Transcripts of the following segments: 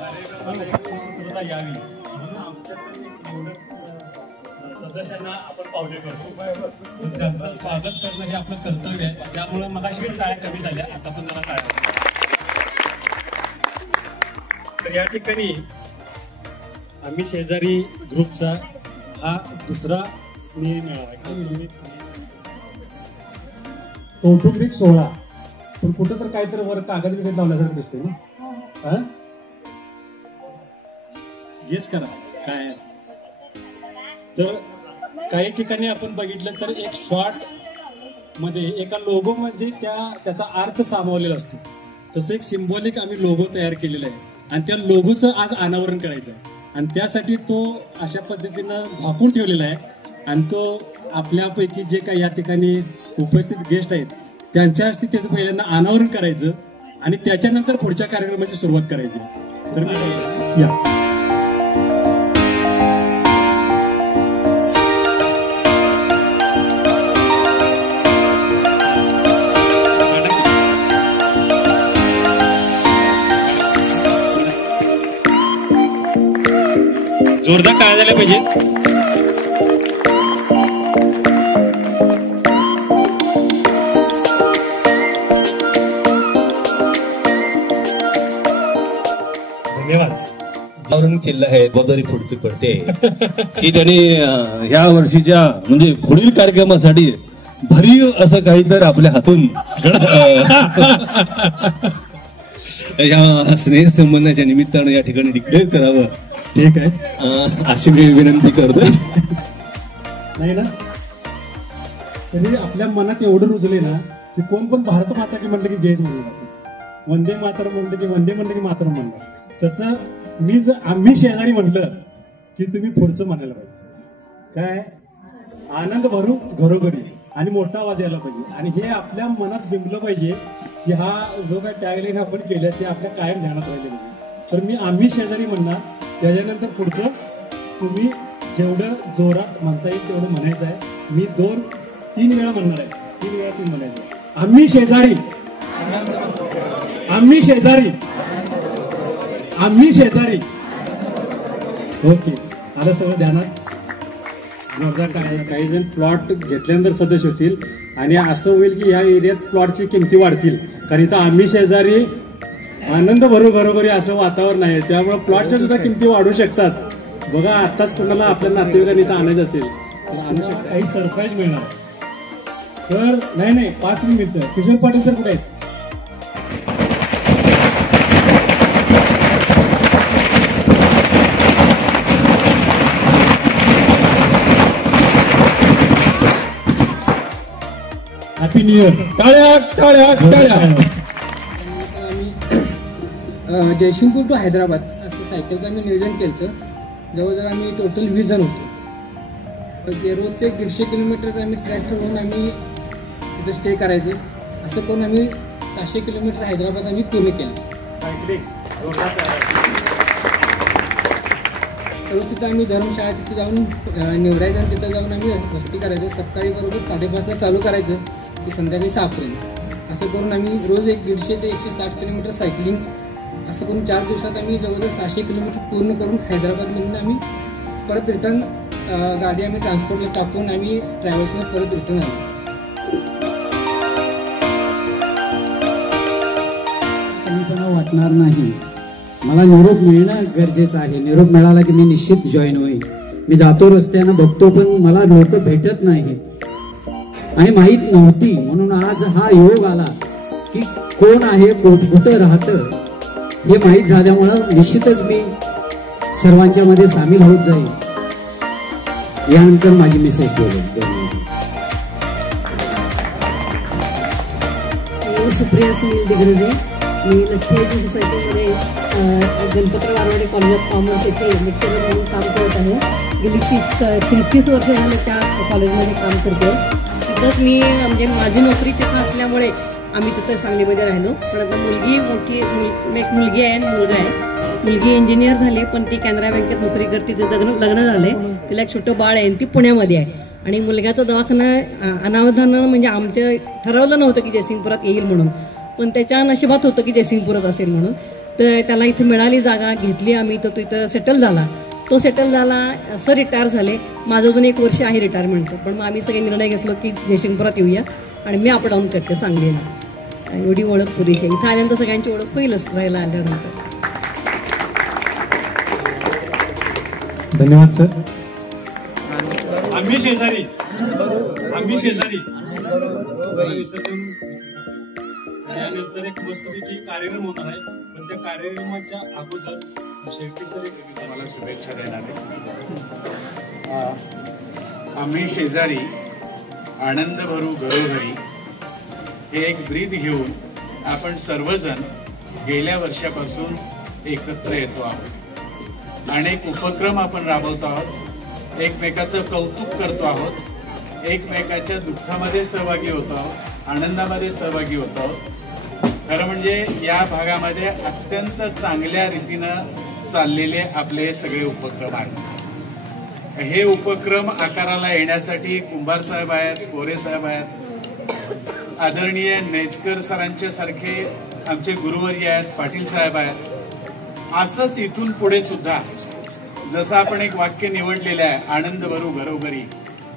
कार्यक्रमाला एक सुसूत्रता यावी म्हणून आमच्याकडे सदस्यांना आपण पावले करतो. त्यांचं स्वागत करणं हे आपलं कर्तव्य आहे. त्यामुळे मगाशी टाळ्या कमी झाल्या, आता पण जरा टाळ्या. तर या ठिकाणी आम्ही शेजारी ग्रुपचा हा दुसरा स्नेह मेळावा कौटुंबिक सोहळा. पण कुठं तर काहीतरी वर कागद बिगद लावल्यासारखं दिसतोय ना. गेस करा काय. तर काही ठिकाणी आपण बघितलं तर एक शॉर्ट मध्ये एका लोगो मध्ये त्याचा अर्थ सामावलेला असतो. तसं एक सिम्बॉलिक आम्ही लोगो तयार केलेला आहे आणि त्या लोगोचं आज अनावरण करायचं आहे आणि त्यासाठी तो अशा पद्धतीनं झाकून ठेवलेला आहे. आणि तो आपल्यापैकी जे काही या ठिकाणी उपस्थित गेस्ट आहेत त्यांच्या हस्ते त्याचं पहिल्यांदा अनावरण करायचं आणि त्याच्यानंतर पुढच्या कार्यक्रमाची सुरुवात करायची. तर या जोरदार टाळ्या झाल्या पाहिजे. धन्यवाद. आवरून केलं आहे जबाबदारी पुढची पडते की त्यांनी ह्या वर्षीच्या म्हणजे पुढील कार्यक्रमासाठी भरीव असं काहीतरी आपल्या हातून या स्नेह संबंधाच्या निमित्तानं या ठिकाणी डिक्लेअर करावं. ठीक आहे, अशी मी विनंती करतोय. नाही ना, तरी आपल्या मनात एवढं रुजले ना की कोण पण भारत माता की म्हणलं की जयच म्हणलं, वंदे मातरम म्हणलं की वंदे म्हणलं की मातरम म्हणलं. तसं आम्ही शेजारी म्हटलं की तुम्ही पुढचं म्हणायला पाहिजे. काय आनंद भरू घरोघरी आणि मोठा आवाज यायला पाहिजे आणि हे आपल्या मनात बिंबलं पाहिजे की हा जो काय टॅगलाईन आपण केल्या ते आपल्या कायम ध्यानात राहिले पाहिजे. तर मी आम्ही शेजारी म्हणणार, त्याच्यानंतर पुढचं तुम्ही जेवढं जोरात म्हणता येईल तेवढं म्हणायचं आहे. मी 2-3 वेळा म्हणणार आहे, 3 वेळा तुम्ही म्हणायचं. आम्ही शेजारी, आम्ही शेजारी, आम्ही शेजारी. ओके, आलं सगळं ध्यानात. जोरदार काही जण प्लॉट घेतल्यानंतर सदस्य होतील आणि असं होईल की या एरियात प्लॉटची किमती वाढतील कारण इथं आम्ही शेजारी आनंद भरू घरोघरी असं वातावरण आहे. त्यामुळे प्लॉटच्या सुद्धा किमती वाढू शकतात. बघा आत्ताच कोणाला आपल्या नातेवाईकांनी इथं आणायचं असेल तर आणू शकता, काही सरप्राईज मिळणार. तर नाही 5 मिनिटं. किशोर पाटील सर कुठे आहेत? Happy new year. टाळ्या टाळ्या टाळ्या. जयसिंगपूर टू हैदराबाद असं सायकलचं आम्ही नियोजन केलं होतं. जवळजवळ आम्ही टोटल 20 जण होतो. तर रोजचे 150 किलोमीटरचं आम्ही ट्रॅक ठरवून आम्ही तिथं स्टे करायचे. असं करून आम्ही 600 किलोमीटर हैदराबाद आम्ही पूर्ण केलं. रोज तिथं आम्ही धर्मशाळा तिथे जाऊन निवडायचं आणि तिथं जाऊन आम्ही वस्ती करायचो. सकाळी बरोबर 5:30ला चालू करायचं ते संध्याकाळी 6पर्यंत. असं करून आम्ही रोज 150 ते 160 किलोमीटर सायकलिंग असं करून 4 दिवसात आम्ही जवळजवळ 600 किलोमीटर पूर्ण करून हैदराबादमधून आम्ही परत रिटर्न गाडी आम्ही ट्रान्सपोर्टला टाकून आम्ही ट्रॅव्हल्सला परत रिटर्न आलो. कमीपणा वाटणार नाही. मला निरोप मिळणं गरजेचं आहे. निरोप मिळाला की मी निश्चित जॉईन होईल. मी जातो रस्त्यानं बघतो पण मला लोक भेटत नाही आणि माहीत नव्हती म्हणून आज हा योग आला की कोण आहे कुठं राहतं हे माहीत झाल्यामुळं निश्चितच मी सर्वांच्या मध्ये सामील होत जाईल. यानंतर माझी मेसेज बोलेल. सुप्रिया सुनील दिग्रजे. मी लक्ष्मी सोसायटीमध्ये Ganpatrao Arwade college of commerce येथे लेक्चरर म्हणून काम करत आहे. गेली 30 वर्ष झाले त्या कॉलेजमध्ये काम करते. तिथंच मी म्हणजे माझी नोकरी तिथं असल्यामुळे आम्ही तिथं सांगलीमध्ये राहिलो. पण आता एक मुलगी आहे आणि मुलगा आहे. मुलगी इंजिनियर झाली पण ती कॅनरा बँकेत नोकरी करते. तिचं लग्न झालंय. तिला एक छोटं बाळ आहे आणि ती पुण्यामध्ये आहे. आणि मुलग्याचा दवाखाना अनावधानानं म्हणजे आमचं ठरवलं नव्हतं की जयसिंगपुरात येईल म्हणून, पण त्याच्या नशिबात होतं की जयसिंगपुरात असेल म्हणून. तर त्याला इथे मिळाली जागा, घेतली आम्ही, तर तो इथं सेटल झाला. तो सेटल झाला, सर रिटायर झाले. माझं अजून 1 वर्ष आहे रिटायरमेंटचं, पण मग आम्ही सगळे निर्णय घेतलो की जयसिंगपुरात येऊया आणि मी अपडाऊन करते सांगलीला. एवढी ओळख पुरेशी आहे. इथं आल्यानंतर सगळ्यांची ओळख होईलच राहायला आल्यानंतर. धन्यवाद सर. आम्ही शेजारी त्यानंतर एक मस्तपैकी कार्यक्रम होणार आहे, पण त्या कार्यक्रमाच्या अगोदर शेट्टी सर मला शुभेच्छा देणार आहे. आम्ही शेजारी आनंद भरू घरोघरी हे एक ब्रीद घेऊन आपण सर्वजण गेल्या वर्षापासून एकत्र येतो आहोत. अनेक उपक्रम आपण राबवतो आहोत, एकमेकाचं कौतुक करतो आहोत, एकमेकाच्या दुःखामध्ये सहभागी होतो आहोत, आनंदामध्ये सहभागी होतो आहोत. खरं म्हणजे या भागामध्ये अत्यंत चांगल्या रीतीनं चाललेले आपले हे सगळे उपक्रम आहेत. हे उपक्रम आकाराला येण्यासाठी कुंभार साहेब आहेत, कोरे साहेब आहेत, आदरणीय नेचकर सरांच्या सारखे आमचे गुरुवर्य आहेत, पाटील साहेब आहेत. असंच इथून पुढे सुद्धा जसं आपण एक वाक्य निवडलेलं आहे, आनंद भरू घरोघरी,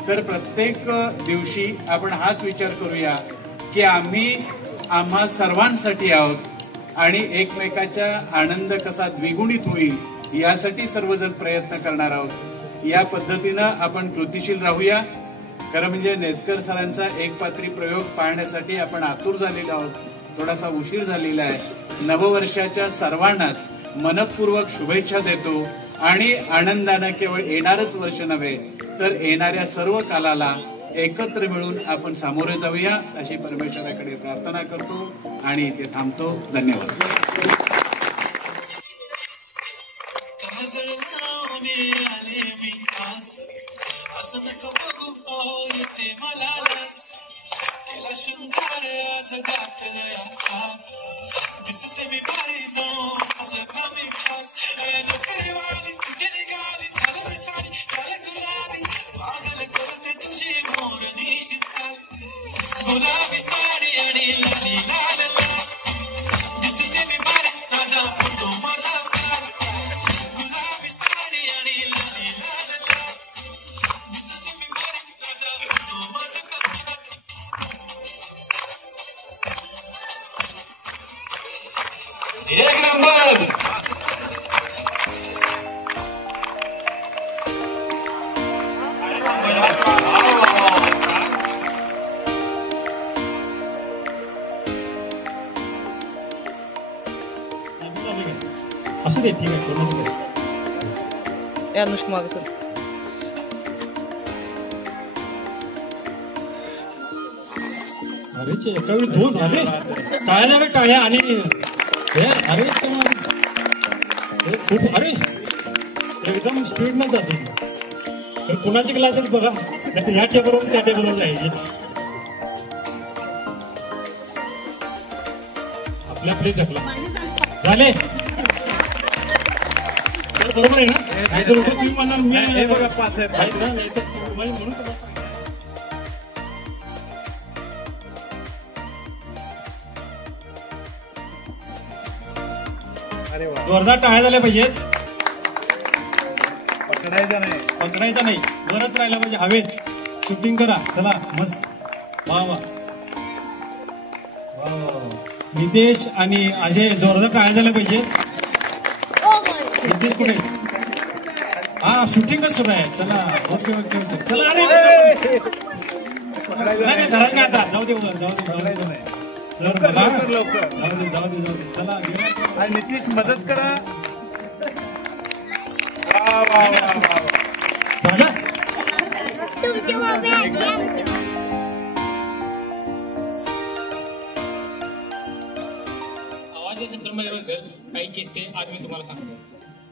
तर प्रत्येक दिवशी आपण हाच विचार करूया की आम्ही आम्हा सर्वांसाठी आहोत आणि एकमेकाच्या आनंद कसा द्विगुणित होईल यासाठी सर्वजण प्रयत्न करणार आहोत. या पद्धतीनं आपण कृतीशील राहूया. खरं म्हणजे नेचकर सरांचा एकपात्री प्रयोग पाहण्यासाठी आपण आतुर झालेलो आहोत. थोडासा उशीर झालेला आहे. नववर्षाच्या सर्वांनाच मनपूर्वक शुभेच्छा देतो आणि आनंदानं केवळ येणारच वर्ष नव्हे तर येणाऱ्या सर्व कालाला एकत्र मिळून आपण सामोरे जाऊया अशी परमेश्वराकडे प्रार्थना करतो आणि इथे थांबतो. धन्यवाद. असू दे, ठीक आहे. अनुष्का मागे सर. अरे एका वेळी 2 अरे टाळ्या रे टाळ्या आणि अरे खूप अरे एकदम स्पीड न जाते. तर कुणाचे क्लास आहेत बघा, नाही तर ह्या टेबलवर त्या टेबलवर जायचे. आपल्या प्लेट टाकला झाले. बरोबर आहे ना? नाही तर तुम्ही म्हणणार मी बघा 5 आहेत ना, नाही तर म्हणून जोरदार टाळ्या झाल्या पाहिजेत. पकडायचा नाही, वरच राहिला पाहिजे, हवेत शूटिंग करा. चला मस्त. वा वा नितेश आणि अजय जोरदार टाळ्या झाल्या पाहिजेत. नितेश कुठे? हा शूटिंगच सुरू आहे. चला ओके ओके ओके. चला अरे नाही धरायला आता जाऊ दे सर बघा. जाऊ दे चला. नितीश मदत करा. झालं. आवाज चित्रपटाबद्दल काही किस्से आज मी तुम्हाला सांगतो.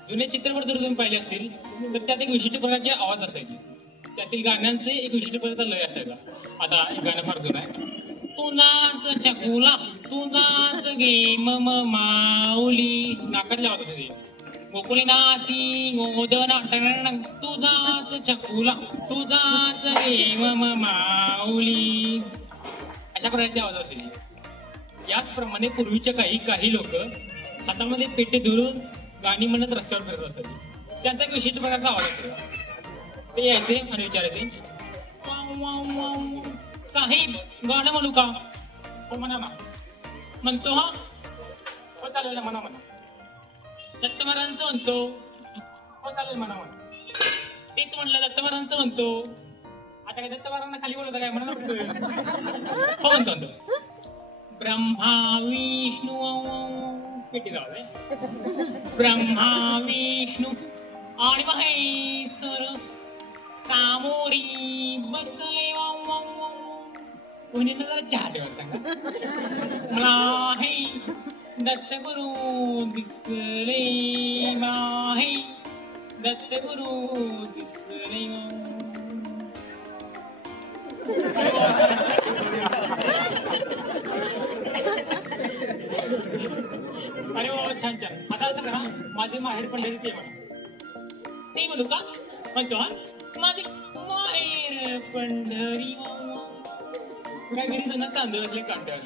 जुने चित्रपट जर तुम्ही पाहिले असतील तर त्यात एक विशिष्ट प्रकारचे आवाज असायचे. त्यातील गाण्यांचे एक विशिष्ट प्रकारचा लय असायचा. आता एक गाणं फार जुनं आहे. तू नाच चकुला तू नाच गे मम माऊली. नाकातल्या आवाज असायचे. गोकुळी नासी गोदना तू नाच चकुला तू नाच गे मम माऊली. अशा प्रकारचे आवाज असायचे. याचप्रमाणे पूर्वीचे काही लोक हातामध्ये पेटे धरून गाणी म्हणत रस्त्यावर फिरत असतात. त्यांचा एक विशिष्ट प्रकारचा आवाज असतो. ते यायचे आणि विचारायचे, साहेब गाणं म्हणू का? हो म्हणा ना. म्हणतो हा, हो चालेल म्हणा म्हणा. दत्त महाराजांचं म्हणतो, हो चालेल म्हणा म्हणा. तेच म्हणलं दत्त महाराजांचं म्हणतो. आता काय दत्त महाराजांना खाली बोलवता काय म्हणा. हो म्हणतो म्हणतो. ब्रह्मा विष्णू पेटी जाऊ. ब्रह्मा विष्णू आणि महेश्वर सामोरी बसले. कोणी जरा चहा ठेवता का? मला हे दत्त गुरु दिसले. माहे दत्त गुरु दिसले. अरे वा छान छान. आता असं करा, माझे माहेर पंढरी ते म्हणा. ते म्हणू का? म्हणतो हा, माझे माहेर पंढरी. काय घरी जुना तांदूळ असले कांटे आहे.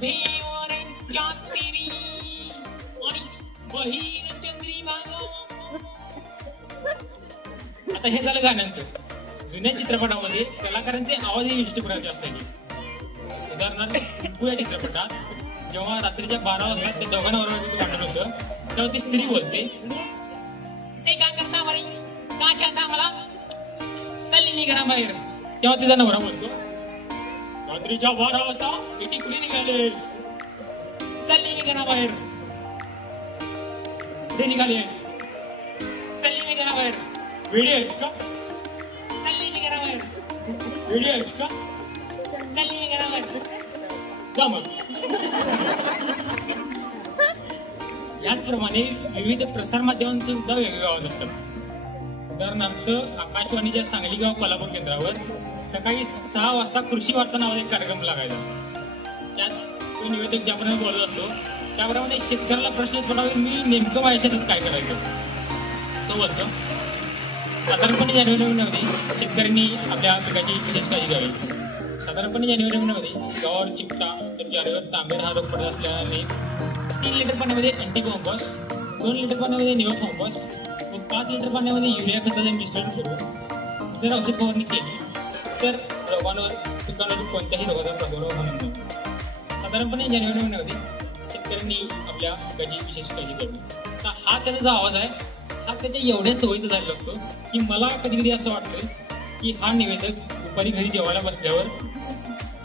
देवरांच्या तेरी आणि बहीर चंद्री भागा. आता हे झालं गाण्यांचं. जुन्या चित्रपटामध्ये कलाकारांचे आवाज हे इष्ट प्रकारचे असायचे. उदाहरणार्थ या चित्रपटात जेव्हा रात्रीच्या 12 वाजता त्या दोघांबरोबर भांडण होतं, तेव्हा ती स्त्री बोलते, से का करता मारी का चाहता मला, चालली नाही घराबाहेर. तेव्हा तिचा नवरा बोलतो, रात्रीच्या 12 वाजता इथे कुठे निघालेस? चालली नाही घराबाहेर. कुठे निघालेस? चालली नाही घराबाहेर. वेडी आहेस का? चालली नाही घराबाहेर. वेडी आहेस का? चालली नाही घराबाहेर. जा मग. याचप्रमाणे विविध प्रसार माध्यमांचे सुद्धा वेगवेगळे आवाज असतात. उदाहरणार्थ आकाशवाणीच्या सांगली गाव कोल्हापूर केंद्रावर सकाळी 6 वाजता कृषी वार्ता नावाचा एक कार्यक्रम लागायचा. त्यात तो निवेदक ज्याप्रमाणे बोलत असतो त्याप्रमाणे शेतकऱ्याला प्रश्न पडावे, मी नेमकं माझ्या शेतात काय करायचं. तो बोलतो, साधारणपणे जानेवारी महिन्यामध्ये शेतकऱ्यांनी आपल्या पिकाची विशेष काळजी घ्यावी. साधारणपणे जानेवारी महिन्यामध्ये गावावर चिकटा तर ज्वारीवर तांबेर हा रोग पडत असल्याने 3 लिटर पाण्यामध्ये अँटीकॉम्पॉस, 2 लिटर पाण्यामध्ये निओकॉम्पॉस व 5 लिटर पाण्यामध्ये युरिया खताचे मिश्रण करून जर औषध फवारणी केली तर रोगांवर पिकांवर कोणत्याही रोगाचा प्रादुर्भाव होणार नाही. साधारणपणे जानेवारी महिन्यामध्ये शेतकऱ्यांनी आपल्या पिकाची विशेष काळजी घ्यावी. तर हा त्याचा जो आवाज आहे हा त्याच्या एवढ्या सवयीचा झालेला असतो की मला कधी कधी असं वाटतं की हा निवेदक दुपारी घरी जेवायला बसल्यावर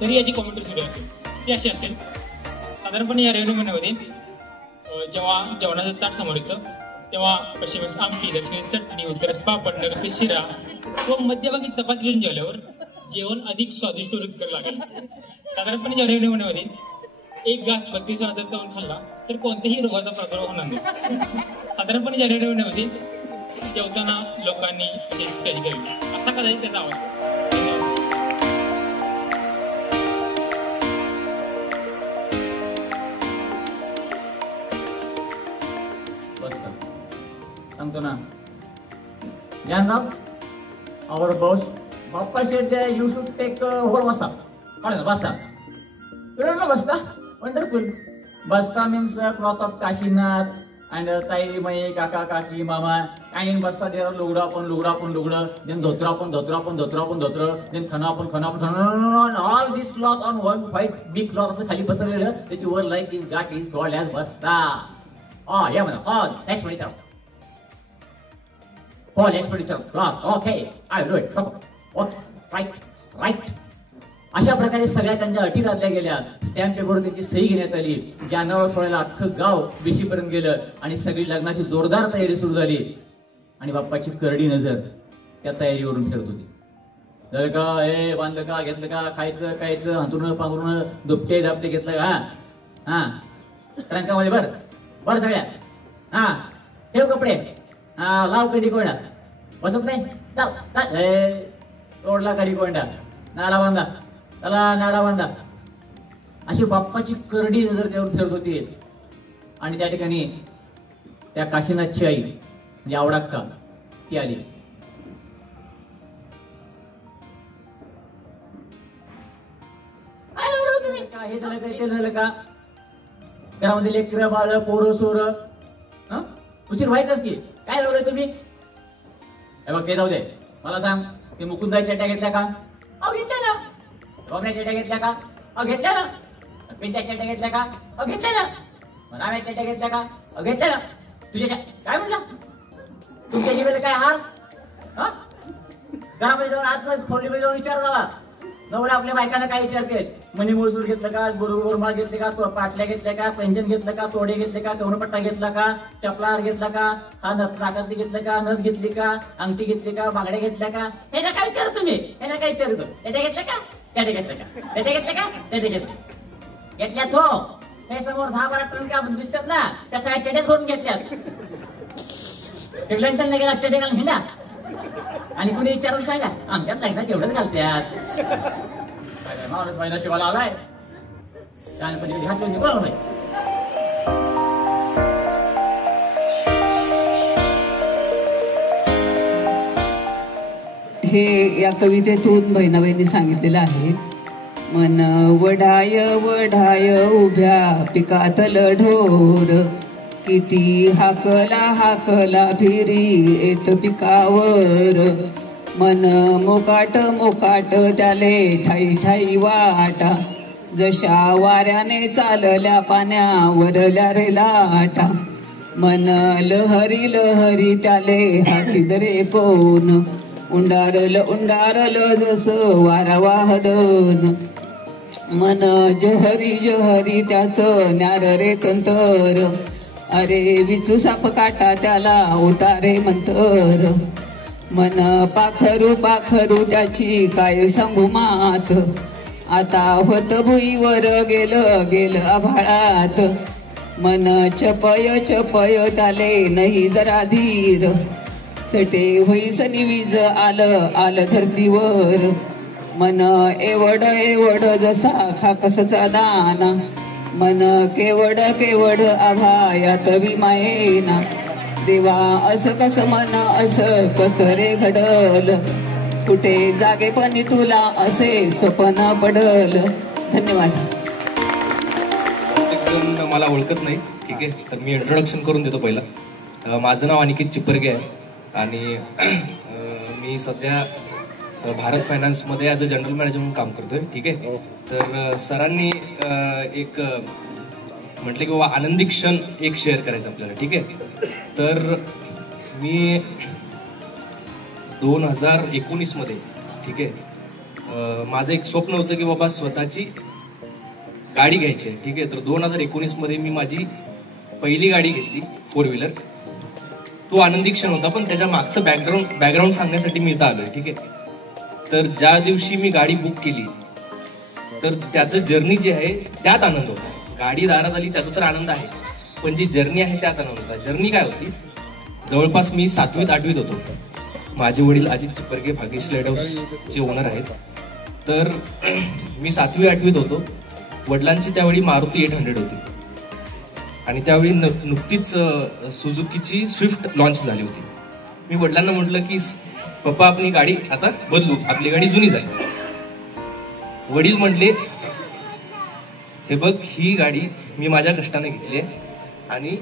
तरी याची कॉमेंट्री सुरू असेल. ती अशी असेल, साधारणपणे या जानेवारी महिन्यामध्ये जेव्हा जेवणाचं ताट समोर येतं तेव्हा पश्चिमेस आमटी, दक्षिणेस चटणी, उत्तरेस पापड, नैऋत्येस शिरा व मध्यभागी चपाती लिहून जेवल्यावर जेवण अधिक स्वादिष्ट रुचकर लागेल. साधारणपणे जानेवारी महिन्यामध्ये एक घास 32 वाजता जाऊन खाल्ला तर कोणत्याही रोगाचा प्रादुर्भाव होणार नाही. साधारणपणे जानेवारी महिन्यामध्ये जेवताना लोकांनी विशेष काळजी घ्यावी. असा कदाचित त्याचा आवाज. सांगतो ना, ज्ञानराव, our boss, Bappa said you should take whole Basta. What is Basta? You don't know Basta? Wonderful. Basta means cloth of Kashinath and Tai, Mai, Kaka, Kaki, Mama. And in Basta there are Lugda upon Lugda, then Dotra upon Dotra, then Khana upon, all this cloth on one white big cloth of Khali Basta, which you were like is that is called as Basta. Oh, yeah, man. Oh, next one. Oh, next one. Class. Okay, I will do it. Okay, right. अशा प्रकारे सगळ्या त्यांच्या अटी लादल्या गेल्या. Stamp पेपरवर त्यांची सही घेण्यात आली. जनावर सोडायला अख्खं गाव विशीपर्यंत गेलं आणि सगळी लग्नाची जोरदार तयारी सुरू झाली. आणि बाप्पाची करडी नजर त्या तयारीवरून फिरत होती. झालं का, हे बांधलं का, घेतलं का, खायचं हंतरून पांघरून दुपटे दापटे घेतलं का, हा ट्रंकामध्ये बर सगळ्या, हा ठेव कपडे, हा लाव कडी कोंडा, बसत नाही तोडला कडी कोंडा, नाडा बांधा, त्याला नाडा बांधा. अशी बाप्पाची करडी नजर त्यावर फिरत होती. आणि त्या ठिकाणी त्या काशीनाथची आई म्हणजे आवडाक्का ती आली. हे झालं का, ते झालं का, घरामध्ये लेकरं बाळ पोरं सोरं उशीर व्हायचंच की. काय लावलंय तुम्ही? हे बघ ते जाऊ दे, मला सांग, ते मुकुंदाच्या चड्ड्या घेतल्या का? अहो घेतल्या ना. रोमऱ्या चड्ड्या घेतल्या का? अहो घेतल्या ना. पिंट्या चड्ड्या घेतल्या का? अहो घेतल्या ना. राम्या चड्ड्या घेतल्या का? अहो घेतल्या ना. तुझ्या काय म्हणला? तुमच्या जीवेला काय हार? घरामध्ये जाऊन आतमध्ये खोलीमध्ये जाऊन विचार झाला. नवरा आपल्या बायकांना काय विचारते? मणी मूळसूर घेतलं का? गोरमाळ घेतले का? पाटल्या घेतल्या का? पैंजण घेतलं का? तोडे घेतले का? कवरपट्टा घेतला का? टपलार घेतला का? हा नथ नाकातली घेतलं का? नथ घेतली का? अंगठी घेतली का? बांगड्या घेतल्या का? हे ना काय विचार तुम्ही? हे ना काय विचारतो? त्याच्या घेतलं का? त्याच्या घेतलं का? त्याच्या घेतलं का? त्याच्या घेतलं घेतल्या तो. हे समोर 10-12 टन का दिसतात ना, त्याचा काय चेड्यात करून घेतल्यात. लंचन गेला चेडे घालून हिंडा आणि कुणी विचारून सांगा आमच्यात लग्नात एवढंच घालत्यात. माणूस महिना शिवाला आलाय लहानपणी हात बोलावं नाही. हे या कवितेतून बहिणाबाईंनी सांगितलेलं आहे. मन वढाय वढाय उभ्या पिकातल ढोर, किती हाकला फिरी येत पिकावर. मन मोकाट मोकाट त्याले ठाई ठाई वाटा, जशा वाऱ्याने चालल्या पाण्यावरल्या रे लाटा. मन लहरी लहरी त्याले हाती दरे कोण, उंडारल जसं वारा वाहदन. मन जहरी जहरी त्याचं न्यार रे तंतर, अरे विचू साप काटा त्याला उतारे मंतर. मन पाखरू पाखरू त्याची काय सांगू मात, आता होत भुईवर गेलं आभाळात. मन चपय चपय त्याले नाही जरा धीर, सटे होईसनी वीज आलं धरतीवर. मन एवढ जसा खाकसचा दाना, मन केवड आभायात विमायेना. देवा असं कसं मन असं कसं रे घडल, कुठे जागेपणी तुला असे स्वप्न पडल. धन्यवाद. मला ओळखत नाही, ठीक आहे, तर मी इंट्रोडक्शन करून देतो. पहिला माझं नाव अनिकेत चिपरगे आहे आणि मी सध्या भारत फायनान्समध्ये ॲज अ जनरल मॅनेजर म्हणून काम करतोय, ठीक आहे. तर सरांनी एक म्हटलं की बाबा आनंदी क्षण एक शेअर करायचं आपल्याला, ठीक आहे. तर मी 2019 मध्ये, ठीक आहे, माझं एक स्वप्न होतं की बाबा स्वतःची गाडी घ्यायची आहे, ठीक आहे. तर 2019 मध्ये मी माझी पहिली गाडी घेतली 4 व्हीलर. तो आनंदी क्षण होता, पण त्याच्या मागचं बॅकग्राऊंड सांगण्यासाठी मी इथं आलोय, ठीक आहे. तर ज्या दिवशी मी गाडी बुक केली तर त्याचं जर्नी जे आहे त्यात आनंद होता. गाडी दारात आली त्याचा तर आनंद आहे, पण जी जर्नी आहे त्यात आनंद होता. जर्नी काय होती, जवळपास मी 7वीत-8वीत होतो. माझे वडील अजित चिपरगे भाग्यश्री लाईट हाऊसचे ओनर आहेत. तर मी 7वी-8वीत होतो. वडिलांची त्यावेळी मारुती 800 होती आणि त्यावेळी नुकतीच सुझुकीची स्विफ्ट लॉन्च झाली होती. मी वडिलांना म्हटलं की पप्पा आपली गाडी आता बदलू, आपली गाडी जुनी झाली. वडील म्हटले हे बघ, ही गाडी मी माझ्या कष्टाने घेतली आहे आणि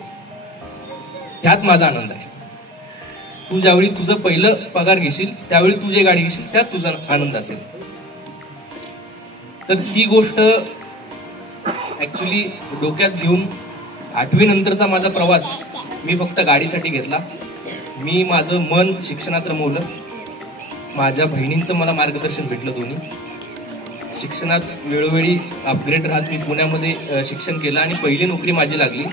त्यात माझा आनंद आहे. तू ज्यावेळी तुझं पहिलं पगार घेशील त्यावेळी तू जे गाडी घेशील त्यात तुझा आनंद असेल. तर ती गोष्ट ऍक्च्युली डोक्यात घेऊन 8वी नंतरचा माझा प्रवास मी फक्त गाडीसाठी घेतला. मी माझं मन शिक्षणात रमवलं. माझ्या बहिणींचं मला मार्गदर्शन भेटलं. दोन्ही शिक्षणात वेळोवेळी अपग्रेड राहत मी पुण्यामध्ये शिक्षण केलं आणि पहिली नोकरी माझी लागली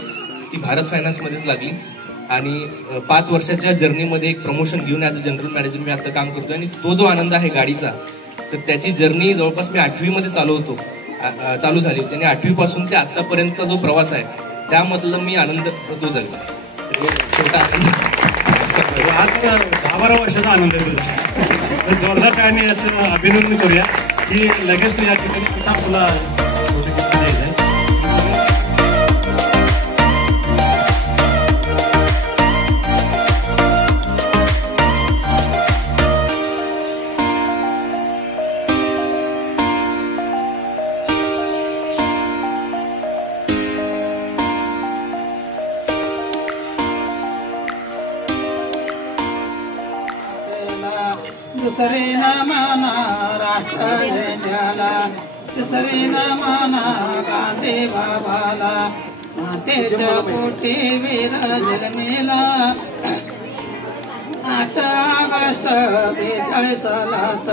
ती भारत फायनान्समध्येच लागली. आणि 5 वर्षाच्या जर्नीमध्ये एक प्रमोशन घेऊन ॲज अ जनरल मॅनेजर मी आता काम करतोय. आणि तो जो आनंद आहे गाडीचा, तर त्याची जर्नी जवळपास मी 8वी मध्ये चालू झाली होती आणि 8वी पासून ते आतापर्यंतचा जो प्रवास आहे त्यामधला मी आनंद तो झाला. छोटा आनंद, 10-12 वर्षाचा आनंद आहे तुझा. जोरदार टाळ्यांनी याचं अभिनंदन करूया की लगेच तू या ठिकाणी किताब तुला दुसरे न माना राष्ट्र झेंड्याला, तिसरे न माना गांधी बाबाला, मातेच्या पोटी वीर जन्मेला. 8 ऑगस्ट 42 सालात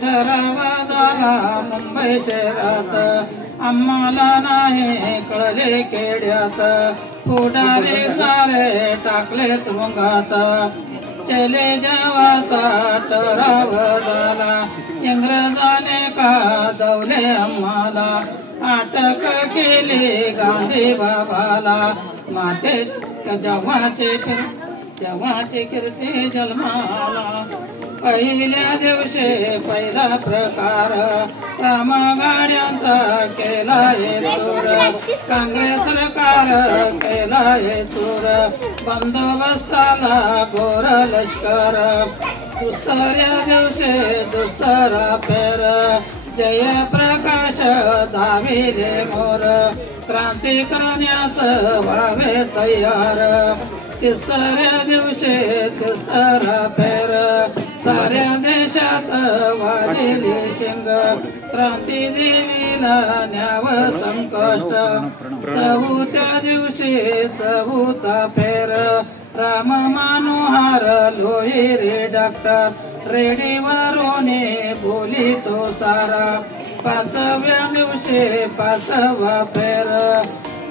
ठराव झाला मुंबई शहरात. आम्हाला नाही कळले खेड्यात, पुढारी सारे टाकले तुरुंगात. चले जेव्हाचा ठराव झाला, इंग्रजाने का दवले आम्हाला. अटक केली गांधी बाबाला, माते जेव्हाची कीर्ती जन्माला. पहिल्या दिवशी पहिला प्रकार रामगाड्यांचा केला चूर. काँग्रेस सरकार केला चूर, बंदोबस्ताला गोर लष्कर. दुसऱ्या दिवशी दुसरा फेर, जयप्रकाश दाविले मोर. क्रांती करण्यास व्हावे तयार, तिसऱ्या दिवशी तिसरा फेर. साऱ्या देशात वाजले शिंग, क्रांती देवीला न्याव संकष्ट. चौथ्या दिवशी चौथा फेर, राम मनोहर लोहिरे डॉक्टर. रेडिओवरून बोली तो सारा, 5व्या दिवशी 5वा फेर.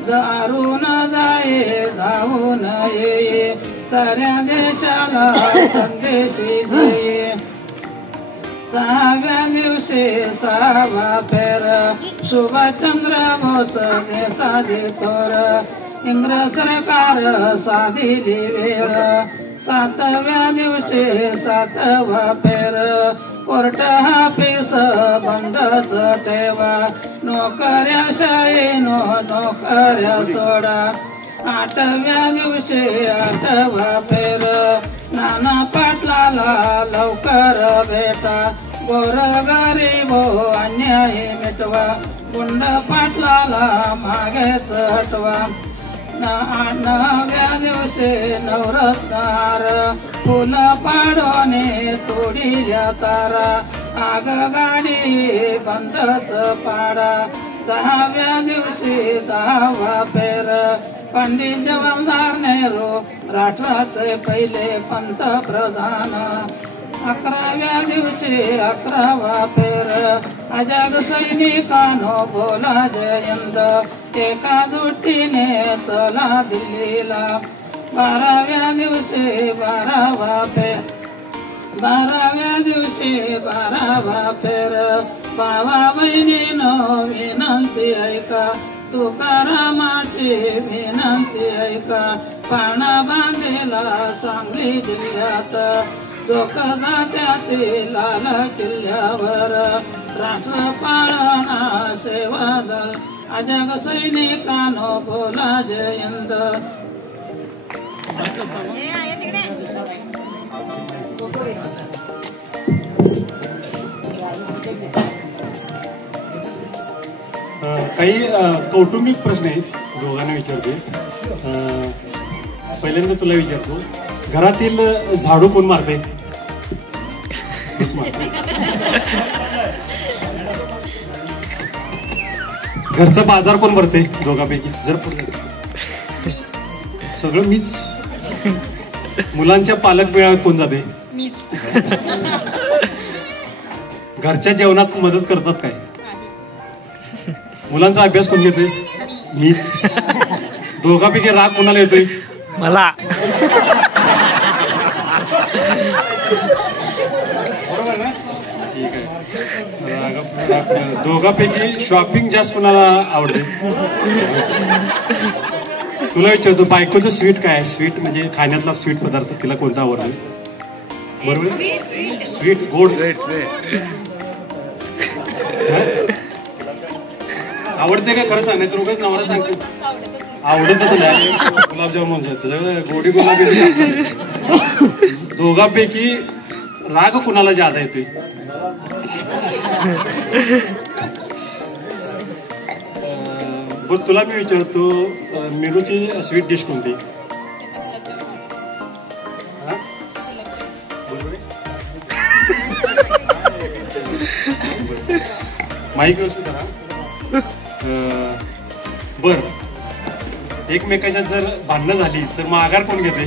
दारून जाये धावून ये, साऱ्या देशाला संदेशी दे. 6व्या दिवशी 6वा फेर, सुभाषचंद्र बोस देशाची तोर. इंग्रज सरकार साधिली वेळ, 7व्या दिवशी 7वा फेर. कोर्ट ऑफिस बंदच ठेवा, नोकऱ्या शाळेनो नोकऱ्या सोडा. 8व्या दिवशी 8वा फेर, नाना पाटलाला लवकर भेटा. गोरगरीब अन्याय मिटवा, गुंड पाटलाला मागेच हटवा. 9व्या दिवशी नवरत्नार, फुल पाडोने तोडिल्या तारा. आगगाडी बंदच पाडा. 10व्या दिवशी 10वा फेर, पंडित जवाहरलाल नेहरू राष्ट्राचे पहिले पंतप्रधान. 11व्या दिवशी 11वा फेर, अजाग सैनिकानो बोला जयंत. एका जुटीने चला दिल्लीला. 12व्या दिवशी 12वा फेर, 12व्या दिवशी 12वा फेर. भावा बहिणीनो विनंती ऐका, तुकारामाची विनंती ऐका. पाना बांधेला सांगली जिल्ह्यात, चोख जात्यातील लाल किल्ल्यावर. राष्ट्र पाळणा सेवा दल, अजग सैनिकानो बोला जयंत. काही कौटुंबिक प्रश्न आहेत, दोघांना विचारतो. पहिल्यांदा तुला विचारतो, घरातील झाडू कोण मारते? घरचा बाजार कोण भरते दोघांपैकी? जर सगळं मीच. मुलांच्या पालक मेळाव्यात कोण जाते? घरच्या जेवणात मदत करतात काय? मुलांचा अभ्यास कोण घेतोय? मीच. दोघांपैकी राग कोणाला येतोय? मला. बरोबर ना? ठीक आहे. दोघांपैकी शॉपिंग जास्त कोणाला आवडते? तुला विचारतो, बायकोचं स्वीट काय? स्वीट म्हणजे खाण्यातला स्वीट पदार्थ तिला कोणता आवडतो? बरोबर, स्वीट गोड आवडते का? खरं सांग, नाही तर उगाच नवरा सांगतो. आवडत तुला गुलाबजामुन, गोडी गुलाबी. दोघांपैकी राग कुणाला जादा येतोय? बरं, तुला मी विचारतो, मेरूची स्वीट डिश कोणती? माईक व्यवस्थित करा. बर, एकमेकाच्या जर भांडणं झाली तर माघार कोण घेते?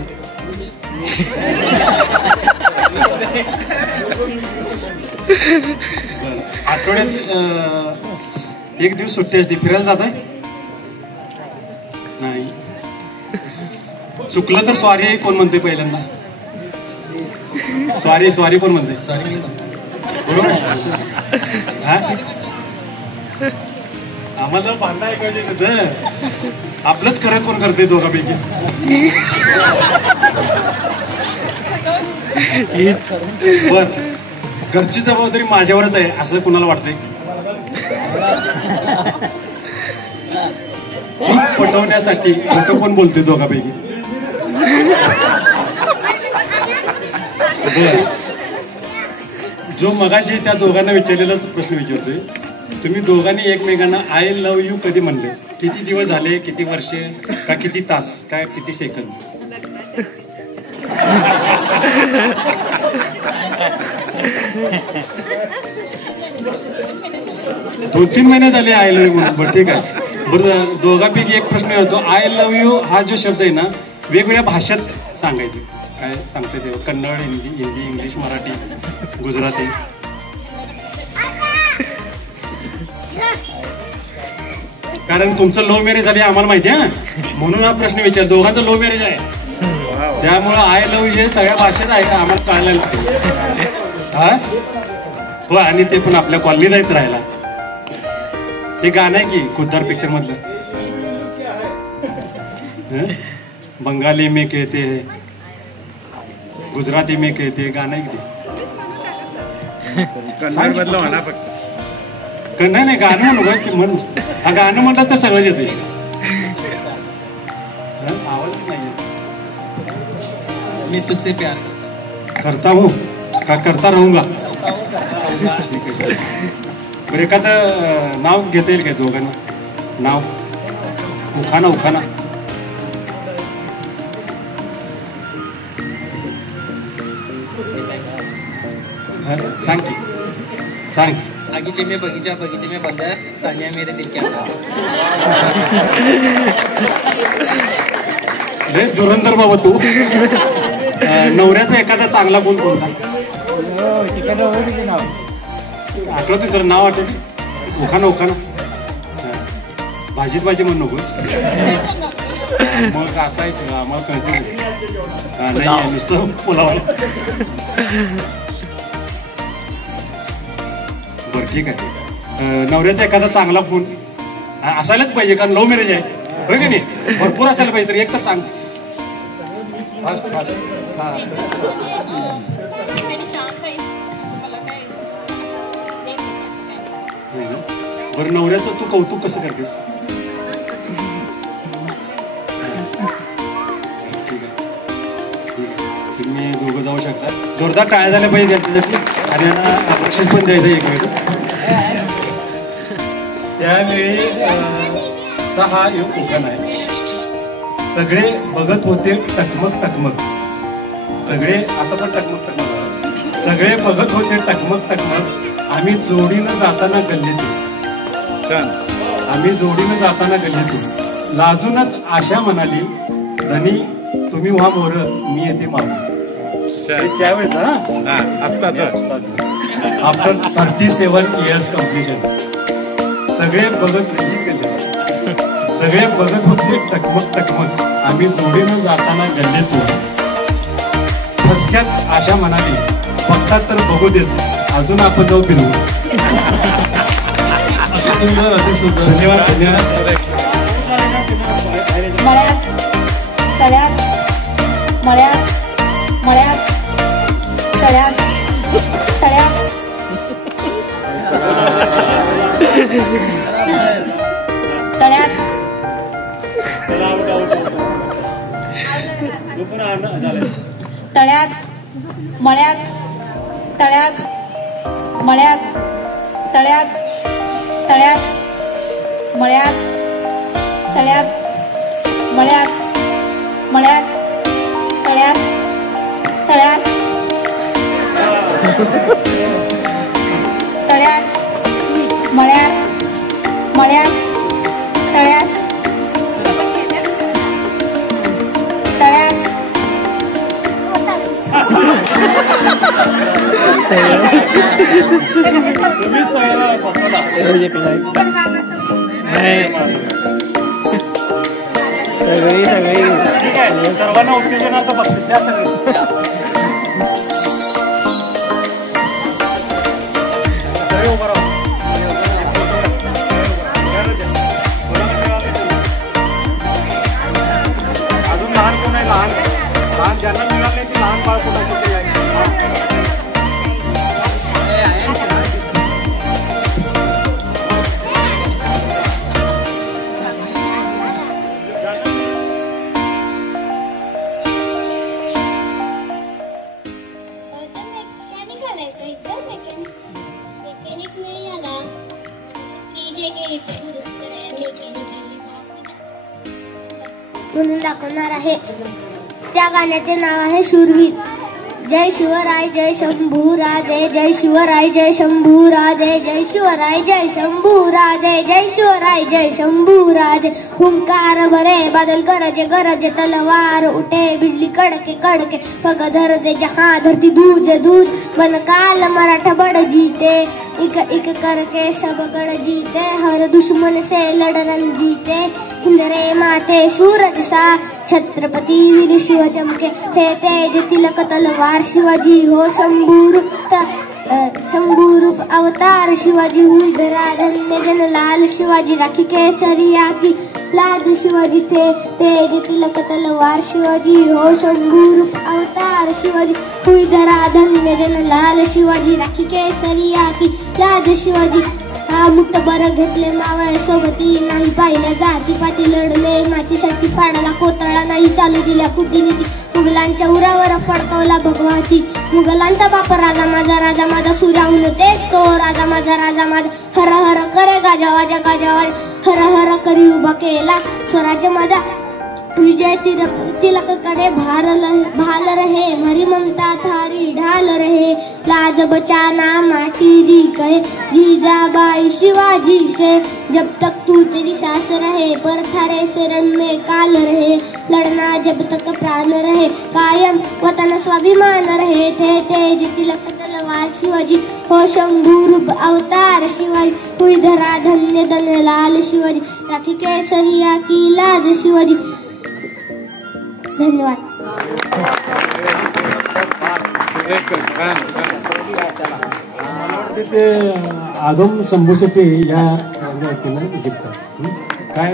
आठवड्यात एक दिवस सुट्टी असते, फिरायला जात आहे? नाही. चुकलं तर सॉरी कोण म्हणते पहिल्यांदा? सॉरी कोण म्हणते? सॉरी बरोबर. हा, आम्हाला जर भांडणं ऐकायचं तर आपलंच खरं कोण करते दोघांपैकी? बर, घरची जबाबदारी माझ्यावरच आहे असं कुणाला वाटतंय? पटवण्यासाठी खोटं कोण बोलते दोघांपैकी? जो मगाशी त्या दोघांना विचारलेलाच प्रश्न विचारतोय, तुम्ही दोघांनी एकमेकांना आय लव्ह यू कधी म्हणले? किती दिवस झाले, किती वर्षे, का किती तास, काय किती सेकंद? 2-3 महिने झाले आय लव्ह यू म्हणून. बरं ठीक आहे. बरं, दोघांपैकी एक प्रश्न होतो, आय लव्ह यू हा जो शब्द आहे ना वेगवेगळ्या भाषेत सांगायचं. काय सांगते ते? कन्नड, हिंदी, इंग्लिश, मराठी, गुजराती. कारण तुमचं लव्ह मॅरेज झाले आम्हाला माहिती आहे, म्हणून हा प्रश्न विचार. दोघांचं लव्ह मॅरेज आहे, त्यामुळं आय लव्ह यू हे सगळ्या भाषेत आहे का आम्हाला कळायला. हा हो, आणि ते पण आपल्या कॉलनीत आहेत राहायला. ते गाणं आहे की खुद्दार पिक्चर मधलं, बंगाली में कहते हैं, गुजराती में कहते, गाणं आहे की कन्नड मधलं म्हणा फक्त. कन्नड नाही, गाणं म्हणून हा गाणं म्हटलं तर सगळंच येते. आवाजच नाही. मी तुझसे प्यार करता हूँ का करता रहूंगा. बरं, एखादं नाव घेता येईल काय दोघांना? नाव उखाना. सांग की, सांग. बगीचे में बगीचा, बगीचे में बंदर, सानिया मेरे दिल क्या. लय धुरंधर बाबा तू. नवऱ्याचा एखादा चांगला गुण कोणता? आठवते तर नाव आठवते? उखाना. भाजीत भाजी म्हणू नकोस. मग असायचं आम्हाला कळते नाही, नुसतं पुलावा. बरं ठीक आहे. नवऱ्याचा एखादा चांगला गुण असायलाच पाहिजे, कारण लव्ह मॅरेज आहे, होय की नाही? भरपूर असायला पाहिजे. तर एक तर सांग. बरं, नवऱ्याचं तू कौतुक कसं करतेस? तुम्ही दोघं जाऊ शकता. जोरदार टाळ्या झाल्या पाहिजे त्यांच्यासाठी, आणि यांना बक्षीस पण द्यायचं एक वेळ. त्यावेळी चा हा एक उखाणा आहे. सगळे बघत होते टकमक. सगळे आता पण टकमक. सगळे बघत होते टकमक. आम्ही जोडीनं जाताना गल्लीतून. लाजूनच आशा म्हणाली, धनी तुम्ही व्हा मोर, मी येते मागून. त्यावेळेस आफ्टर 37 years कंप्लिशन. सगळे बघत होते टकमक. आम्ही जोडीनं जाताना गल्लीतून. फसक्यात आशा म्हणाली, बघतात तर बघू देत, अजून आपण जाऊ फिरू. सुंदर, अति सुंदर. धन्यवाद. मळ्यात मळ्यात तळ्यात तळ्यात सर्वांना उत्तेजनार्थ बघते त्या सगळं अजून लहान कोण आहे लहान लहान ज्यांना मिळाले की लहान बाळ कोण असेल ते आहे. म्हणून दाखवणार आहे. त्या गाण्याचे नाव आहे शूरवीर. जय शिवराय जय शंभूराजे जय शिवराय जय शंभूराजे जय शिवराय जय शंभूराजे जय शिवराय जय शंभूराजे. हुंकार भरे बादल गरजे गरजे तलवार उठे बिजली कड़के कड़के पग धर दे जहां धरती धूज धूज बन काल मराठा बड़ जीते इक इक करके सब गढ़ जीते हर दुश्मन से लड़ रंजीते. हिंदरे माथे सूरज सा छत्रपति वीर शिव चमके थे तेज तिलक तलवार शिवाजी हो शंभूरूप अवतार शिवाजी हुई धरा धन्य जन लाल शिवाजी राखी केसरिया की लाद शिवाजी थे तेज तिलक तलवार शिवाजी हो शंभूरूप अवतार शिवाजी हुई धरा धन्य जन लाल शिवाजी राखी केसरिया की लाद शिवाजी. हा मुठ बरं घेतले मावळे सोबती नाही पाहिल्या जाती पाती लढले मातीसाठी पाडाला कोतळा नाही चालू दिल्या कुटीनीती मुघलांच्या उरावर फडकवला भगवती. मुघलांचा बाप राजा माझा सूर्याहून तेच तो राजा माझा हर हर करे गाजावाजा हर हर करी उभा केला स्वराज्य माझा विजय तिलक करे भाल रहे भरी ममता थारी ढाल रहे लाज बचाना माटी दी कहे जीजाबाई शिवाजी से जब तक तू तेरी सांस रहे पर थारे से रण में काल रहे लड़ना जब तक प्राण रहे कायम वतन स्वाभिमान रहे थे तेज तिलक तलवार शिवाजी हो शंभूरूप अवतार शिवाजी हुई धरा धन्य धन लाल शिवाजी राखी केसरिया की लाज शिवाजी. धन्यवाद. ते आगम शंभू शेट्टी या काय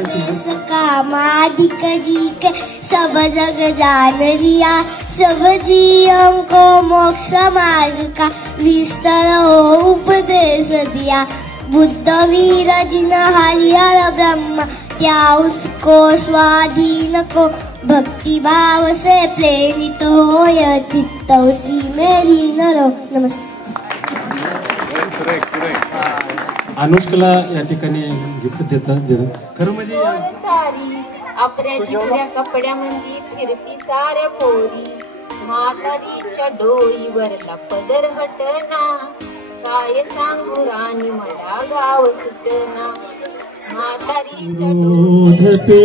कामाधिक जी के सब जग जान लिया सब जीवों को मोक्ष मार्ग का विस्तार हो उपदेश दिया. बुद्ध वीर जिन हरिहर ब्रह्म क्या उसको स्वाधीन को भक्ति भाव से प्रेरित हो यह चित्त उसी में लीन रहो. नमस्ते. अनुष्काला या ठिकाणी गिफ्ट देतात खरं म्हणजे आपल्याची पुऱ्या कपड्यामध्ये फिरती साऱ्या पोरी म्हातारीच्या डोईवरला पदर हटना काय सांगू राणी मला गाव सुटना. दूध पे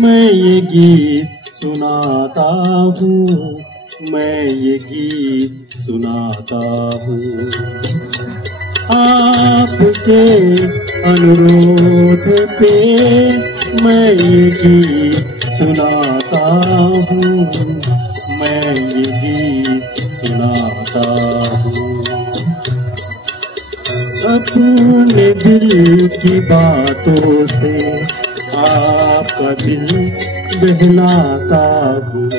मैं ये गीत सुनाता हूँ मैं ये गीत सुनाता हूँ आपके अनुरोध पे मैं ये गीत सुनाता हूँ मैं ये गीत सुनाता हूँ. अपने दिल की बातों से आपका दिल बहलाता हूँ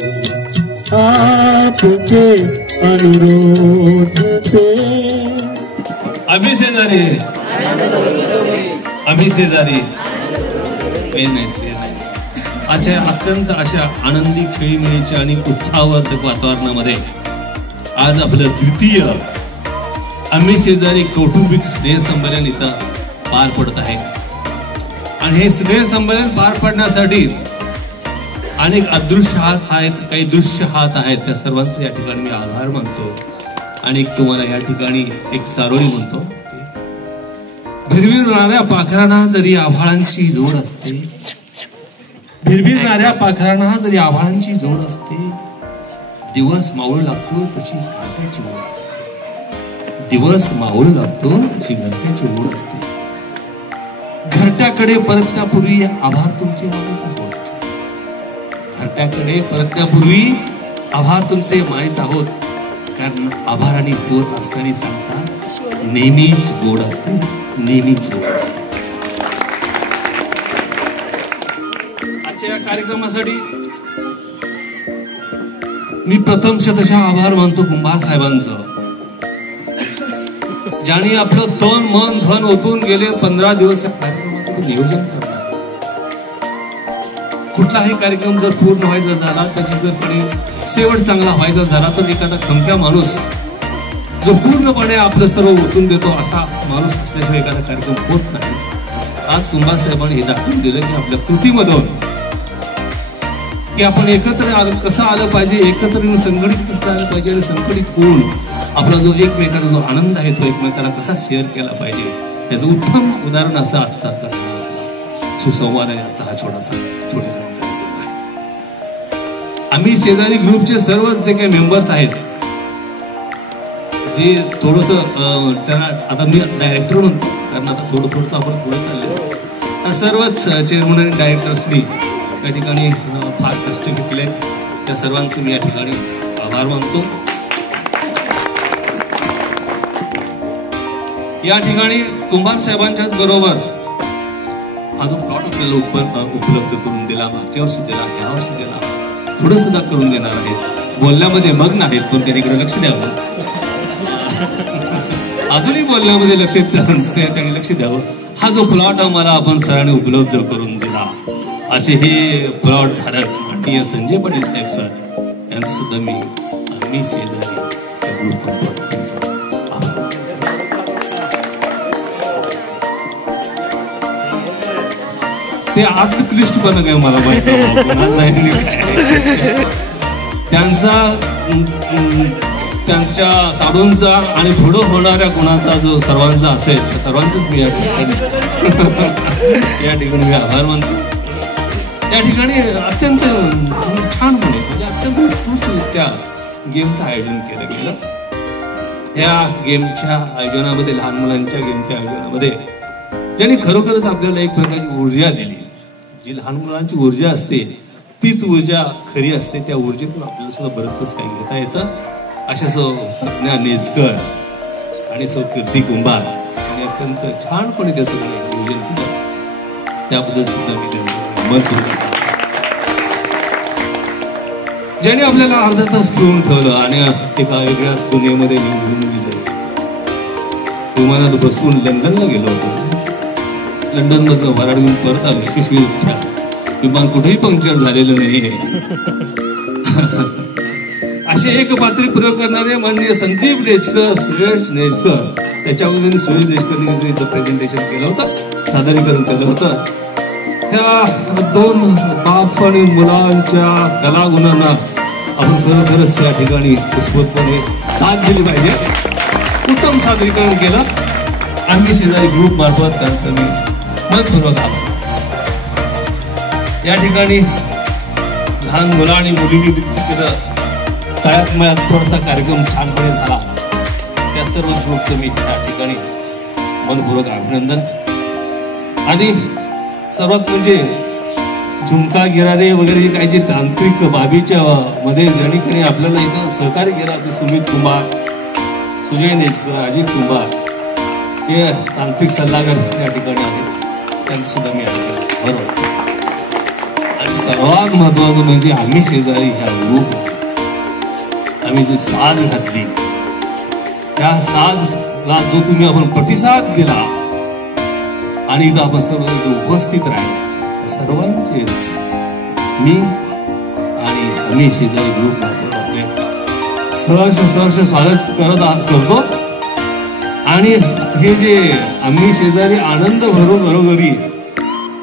आपके अनुरोध पे. अभी शेजारी व्हेरी नाईस. अच्छा अत्यंत अशा आनंदी खेळीमेळीच्या आणि उत्साहवर्धक वातावरणामध्ये आज आपलं द्वितीय आम्ही शेजारी कौटुंबिक स्नेह संमेलन इथं पार पडत आहे. आणि हे स्नेह संमेलन पार पडण्यासाठी अनेक अदृश्य हात आहेत काही दृश्य हात आहेत त्या सर्वांचे या ठिकाणी मी आभार मानतो आणि तुम्हाला या ठिकाणी एक सारोळी म्हणतो. भिरभिरणाऱ्या पाखरांना जरी आभाळांची जोड असते, भिरभिरणाऱ्या पाखरांना जरी आभाळांची जोड असते, दिवस मावळ लागतो तशी घरट्याची ओढ असते, दिवस मावळ लागतो तशी घरट्याची ओढ असते. घरट्याकडे परतण्यापूर्वी आभार तुमचे मानित आहोत, घरट्याकडे परतण्यापूर्वी आभार तुमचे मानित आहोत. कारण आभार आणि होत असताना सांगतात नेहमीच गोड असते, नेहमीच गोड असते. आजच्या या कार्यक्रमासाठी मी प्रथम शतशः आभार मानतो कुंभार साहेबांचं, ज्यांनी आपलं तन मन धन ओतून गेले 15 दिवस या कार्यक्रमासाठी नियोजन करणार. कुठलाही कार्यक्रम जर पूर्ण व्हायचा झाला, त्याची जर कोणी शेवट चांगला व्हायचा झाला, तर एखादा खमक्या माणूस जो पूर्णपणे आपलं सर्व ओतून देतो असा माणूस असल्याशिवाय एखादा कार्यक्रम होत नाही. आज कुंभार साहेबांनी हे दाखवून दिलं की आपल्या कृतीमधून की आपण एकत्र कसं आलं पाहिजे, एकत्र येऊन संघटित कसं आलं पाहिजे आणि संघटित होऊन आपला जो एकमेकाचा जो आनंद आहे तो एकमेकाला कसा शेअर केला पाहिजे, त्याचं उत्तम उदाहरण असं आजचा सुसंवाद आहे. आजचा हा छोटासा कार्यक्रम आहे. आम्ही शेजारी ग्रुपचे सर्वच जे काही मेंबर्स आहेत, जे थोडस त्यांना आता मी डायरेक्टर म्हणतो कारण आता थोडंसं आपण पुढे चालले, सर्वच चेअरमन आणि डायरेक्टर्सनी या ठिकाणी फार कष्ट घेतले. त्या सर्वांचे मी या ठिकाणी आभार मानतो. या ठिकाणी कुंभार साहेबांच्याच बरोबर हा जो प्लॉट आपल्याला उपलब्ध करून दिला, मागच्या वर्षी दिला, या वर्षी दिला, पुढे सुद्धा करून देणार आहेत. बोलण्यामध्ये मग्न आहेत, पण त्यांच्याकडे लक्ष द्यावं, अजूनही बोलण्यामध्ये त्यांनी लक्ष द्यावं. हा जो प्लॉट आम्हाला आपण सरांनी उपलब्ध करून दिला, असे हे प्लॉट धारक माननीय संजय पाटील साहेब सर यांचं सुद्धा मी शेजारी ते आत्मक्लिष्टपणा काय मला माहिती त्यांच्या साडूंचा आणि पुढं होणाऱ्या गुणाचा जो सर्वांचा असेल त्या सर्वांचाच मी या ठिकाणी मी आभार मानतो. या ठिकाणी अत्यंत छानपणे म्हणजे अत्यंत उत्कृष्टरित्या गेमचं आयोजन केलं गेलं. या गेमच्या आयोजनामध्ये, लहान मुलांच्या गेमच्या आयोजनामध्ये ज्यांनी खरोखरच आपल्याला एक प्रकारची ऊर्जा दिली. जी लहान मुलांची ऊर्जा असते तीच ऊर्जा खरी असते. त्या ऊर्जेतून आपल्याला सुद्धा बरंचसं काही घेता येतं. अशा सौ प्रज्ञा नेजकर आणि सौ कीर्ती कुंभार यांनी अत्यंत छानपणे त्याचं नियोजन केलं. त्याबद्दल सुद्धा मी त्यांना मत करतो. ज्याने आपल्याला अर्धा तास ठेवून ठेवलं आणि एका वेगळ्याच दुनियेमध्ये घेऊन गेले. विमानात बसून लंडनला गेलो होतो. लंडन मधनं वराड घेऊन परत आलो यशस्वीरित्या. विमान कुठेही पंक्चर झालेलं नाहीये. असे एक पात्री प्रयोग करणारे माननीय संदीप नेजकर, सुरेश नेजकर, त्याच्यामध्ये सुरेश नेजकरने इथं प्रेझेंटेशन केलं होतं, सादरीकरण केलं होतं. त्या दोन बाप आणि मुलांच्या कलागुणांना आपण खरोखरच या ठिकाणी पुष्पपणे साथ दिली पाहिजे. उत्तम सादरीकरण केलं. आम्ही शेजारी ग्रुप मार्फत त्यांचं मी मनपूर्वक आभार. या ठिकाणी लहान मुलं आणि मुलींनी नृत्य केलं. तळ्यात मळ्यात थोडासा कार्यक्रम छानपणे झाला. त्या सर्व ग्रुपचं मी त्या ठिकाणी मनपूर्वक अभिनंदन. आणि सर्वात म्हणजे झुमका गिरारे वगैरे काही जे तांत्रिक बाबीच्या मध्ये ज्यांनी काही आपल्याला इथं सहकार्य केलं, असे सुमित कुंभार, सुजय नेजकर, अजित कुंभार हे तांत्रिक सल्लागार या ठिकाणी आहेत. त्यांचं सुद्धा मी बरोबर. आणि सर्वात महत्वाचं म्हणजे आम्ही शेजारी ह्या ग्रुप आम्ही जी साथ घातली, त्या साथला जो तुम्ही आपण प्रतिसाद दिला आणि इथं आपण सर्व इथं उपस्थित राहिलो, सर्वांचेच मी आणि आम्ही शेजारी ग्रुप आपले सहर्ष स्वागत करतो. आणि हे जे आम्ही शेजारी आनंद भरून घरोघरी,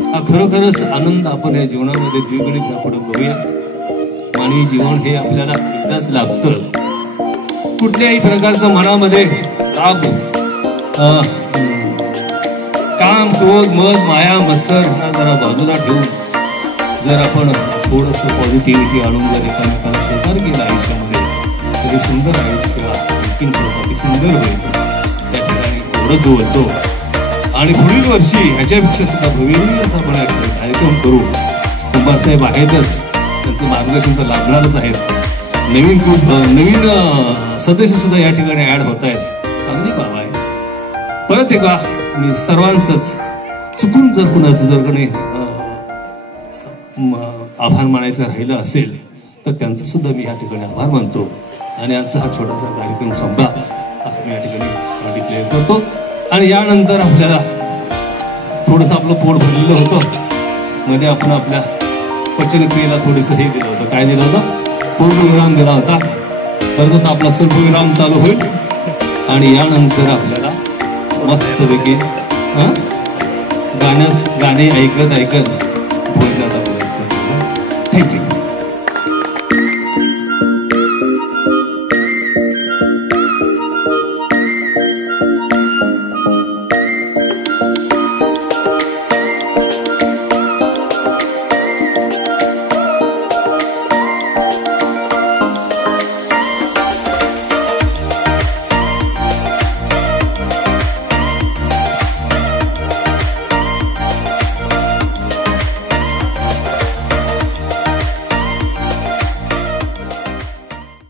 हा खरोखरच आनंद आपण या जीवनामध्ये द्विगुणित पुढे करूया. मानवी जीवन हे आपल्याला एकदाच लाभतं. कुठल्याही प्रकारचं मनामध्ये काम, क्रोध, मद, माया, मत्सर ह्या जरा बाजूला ठेवून जर आपण थोडस पॉझिटिव्हिटी आणून जर एकामेकाला स्वीकार केला आयुष्यामध्ये, तरी सुंदर आयुष्य आणखीन अति सुंदर होईल. त्या ठिकाणी एवढंच बोलतो. आणि पुढील वर्षी ह्याच्यापेक्षा सुद्धा भव्य असा आपण कार्यक्रम करू. कुंभारसाहेब आहेतच, त्यांचं मार्गदर्शन तर लाभणारच आहेत. नवीन सदस्य सुद्धा या ठिकाणी ऍड होत आहेत. चांगली बाब आहे. परत एकदा मी सर्वांचंच चुकून जर कुणाचं जर कोणी आभार मानायचं राहिलं असेल तर त्यांचं सुद्धा मी या ठिकाणी आभार मानतो. आणि आजचा हा छोटासा कार्यक्रम संपला असं मी या ठिकाणी डिक्लेअर करतो. आणि यानंतर आपल्याला थोडंसं आपलं पोट भरलेलं होतं. मध्ये आपण आपल्या पचनक्रियेला थोडंसं हे दिलं होतं. काय दिलं होतं? पूर्णविराम दिला होता. परत आता आपला स्वल्पविराम चालू होईल. आणि यानंतर आपल्याला मस्तपैकी गाणे ऐकत भोजनाचा प्रयत्न. थँक्यू.